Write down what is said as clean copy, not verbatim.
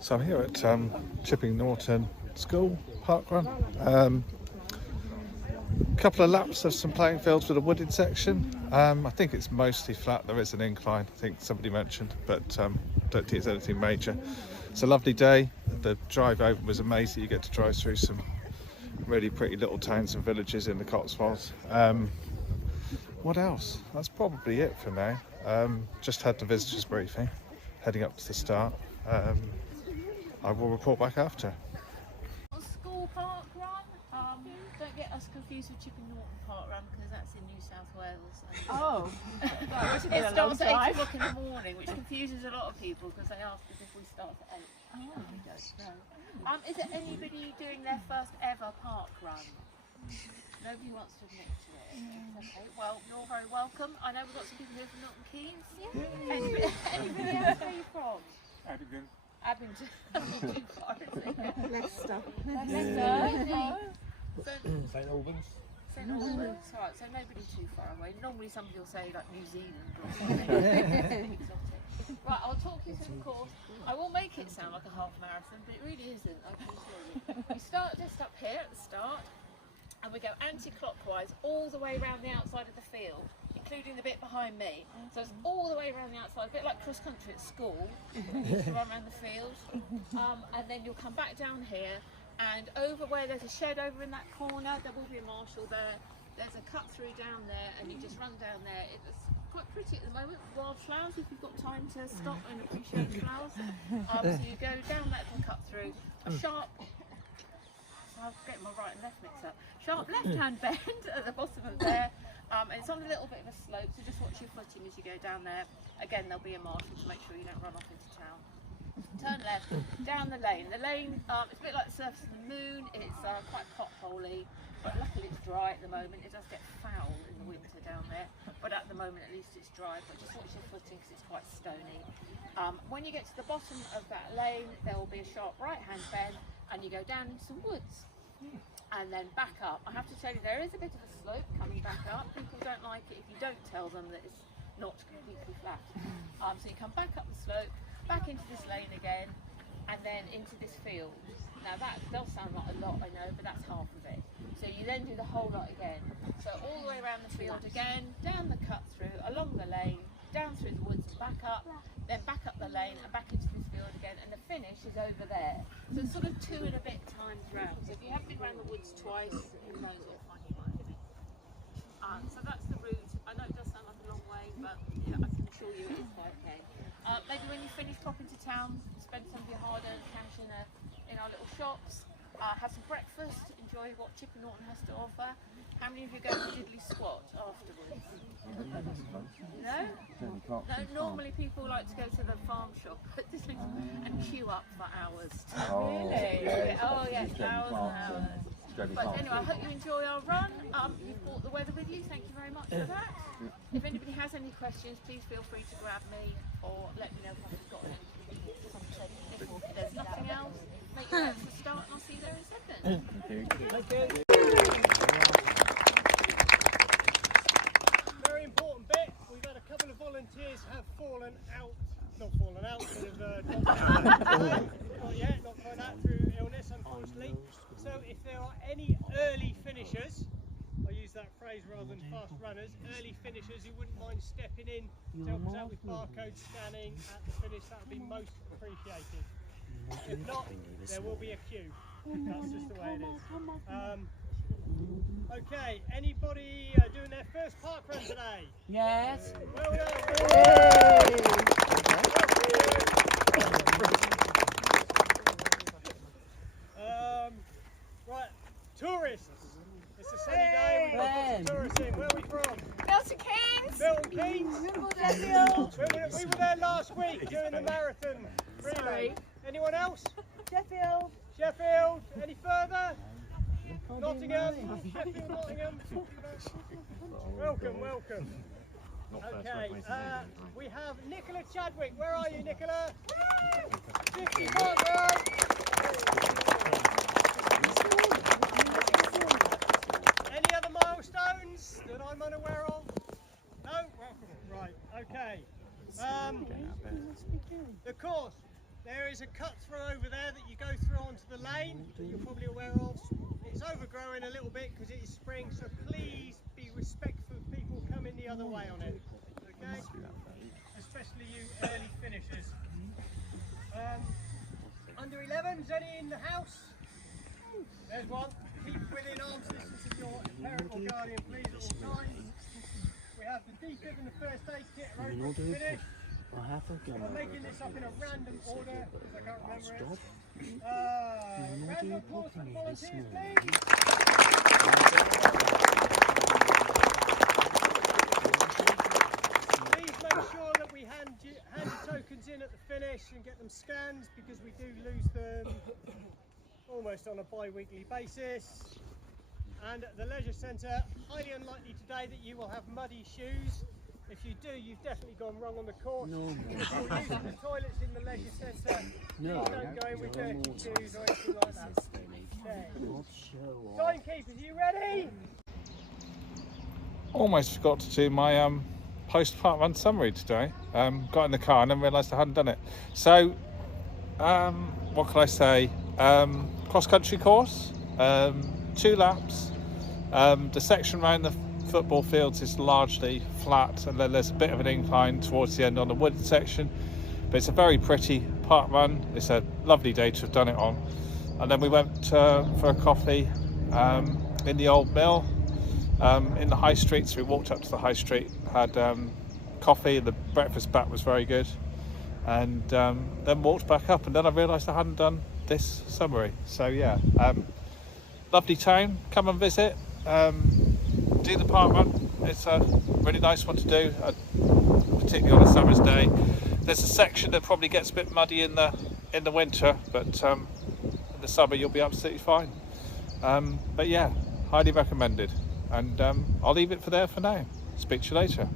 So I'm here at Chipping Norton School, parkrun. A couple of laps of some playing fields with a wooded section. I think it's mostly flat. There is an incline, I think somebody mentioned, but don't think it's anything major. It's a lovely day. The drive over was amazing. You get to drive through some really pretty little towns and villages in the Cotswolds. What else? That's probably it for now. Just had the visitors briefing, heading up to the start. I will report back after. School park run. Don't get us confused with Chipping Norton park run because that's in New South Wales. Oh, It starts at 8 o'clock in the morning, which confuses a lot of people because they ask us if we start at 8. Oh. We don't know. Is there anybody doing their first ever park run? Nobody wants to admit to it. Okay, well, you're very welcome. I know we've got some people here from Milton Keynes. Anybody else? Where are you from? Abingdon. Abingdon. Too far, is it? Leicester. St Albans. St Albans, right, so nobody too far away. Normally somebody will say like New Zealand or something. Exotic. Right, I'll talk you through the course. I will make it sound like a half marathon, but it really isn't, I can assure you. We start just up here at the start, and we go anti-clockwise all the way around the outside of the field, including the bit behind me. So it's all the way around the outside, a bit like cross country at school. You used to run around the field. And then you'll come back down here, and over where there's a shed over in that corner, there will be a marshal there. There's a cut through down there, and you just run down there. It's quite pretty at the moment, wild flowers, if you've got time to stop and appreciate the flowers. So you go down that little cut through, a sharp, I'll get my right and left mixed up, sharp left-hand bend at the bottom of there. And it's on a little bit of a slope, so just watch your footing as you go down there. Again, there'll be a marshal to make sure you don't run off into town. Turn left, down the lane. The lane, it's a bit like the surface of the moon. It's quite potholy, but luckily it's dry at the moment. It does get foul in the winter down there, but at the moment at least it's dry. But just watch your footing because it's quite stony. When you get to the bottom of that lane, there will be a sharp right-hand bend, and you go down into some woods. And then back up. I have to tell you, there is a bit of a slope coming back up. People don't like it if you don't tell them that it's not completely flat. So you come back up the slope, back into this lane again, and then into this field. Now that does sound like a lot, I know, but that's half of it. So you then do the whole lot again. So all the way around the field again, down the cut through, along the lane, down through the woods and back up, then back up the lane and back into this field again, and the finish is over there. So it's sort of 2 and a bit times round. So if you haven't been around the woods twice, who knows what fun you might have. So that's the route. I know it does sound like a long way, but yeah, I can assure you it is 5k. Maybe when you finish, pop into town, spend some of your hard-earned cash in our little shops, have some breakfast, enjoy what Chipping Norton has to offer. How many of you go to Diddley Squat afterwards? No? No, normally people like to go to the farm shop at Diddley and queue up for hours. Really? Yeah. Oh yes, hours and hours. But anyway, I hope you enjoy our run. You've brought the weather with you, thank you very much for that. If anybody has any questions, please feel free to grab me or let me know if I've forgotten anything. If there's nothing else, make your way to the start and I'll see you there in a second. Thank you. Very important bit, we've had a couple of volunteers have fallen out, not fallen out, but have not quite that through illness unfortunately. So if there are any early finishers, I use that phrase rather than fast runners, early finishers who wouldn't mind stepping in to help us out with barcode scanning at the finish, that would be most appreciated. If not, there will be a queue. That's just the way it is. Okay, anybody doing their first park run today? Yes. Well done. Right, tourists. It's a sunny day. We've got lots of tourists in. Where are we from? Milton Keynes! Milton Keynes. We were there last week doing the marathon relay. Anyone else? Sheffield. Sheffield. Any further? Nottingham. Sheffield, Nottingham. Welcome, welcome. Okay, we have Nicola Chadwick. Where are you, Nicola? 50 parkrun. Any other milestones that I'm unaware of? No? Welcome. Right, okay. The course. There is a a cut through over there that you go through onto the lane that you're probably aware of. It's overgrowing a little bit because it is spring, so please be respectful of people coming the other way on it, okay? Especially you early finishers. Under 11s, any in the house? There's one. Keep within arm's distance of your parent or guardian, please, at all times. We have the defib and the first aid kit ready to finish. I'm making this up in a random order because I can't remember it. Round of applause for the volunteers, please. Please make sure that we hand your tokens in at the finish and get them scanned because we do lose them almost on a bi-weekly basis. And at the leisure centre, highly unlikely today that you will have muddy shoes. If you do, you've definitely gone wrong on the course. No, If you're using the toilets in the leisure centre, please don't go in with dirty shoes or anything like that. Okay. Timekeepers, are you ready? Almost forgot to do my post-park run summary today. Got in the car and then realised I hadn't done it. So, what can I say? Cross-country course, 2 laps. The section around the football fields is largely flat, and then there's a bit of an incline towards the end on the wooded section, but it's a very pretty park run. It's a lovely day to have done it on. And then we went for a coffee in the old mill in the high street. So we walked up to the high street, had coffee, the breakfast back was very good, and then walked back up, and then I realised I hadn't done this summary. So yeah, lovely town, come and visit. Do the park run. It's a really nice one to do, particularly on a summer's day. There's a section that probably gets a bit muddy in the winter, but in the summer you'll be absolutely fine. But yeah, highly recommended. And I'll leave it there for now. Speak to you later.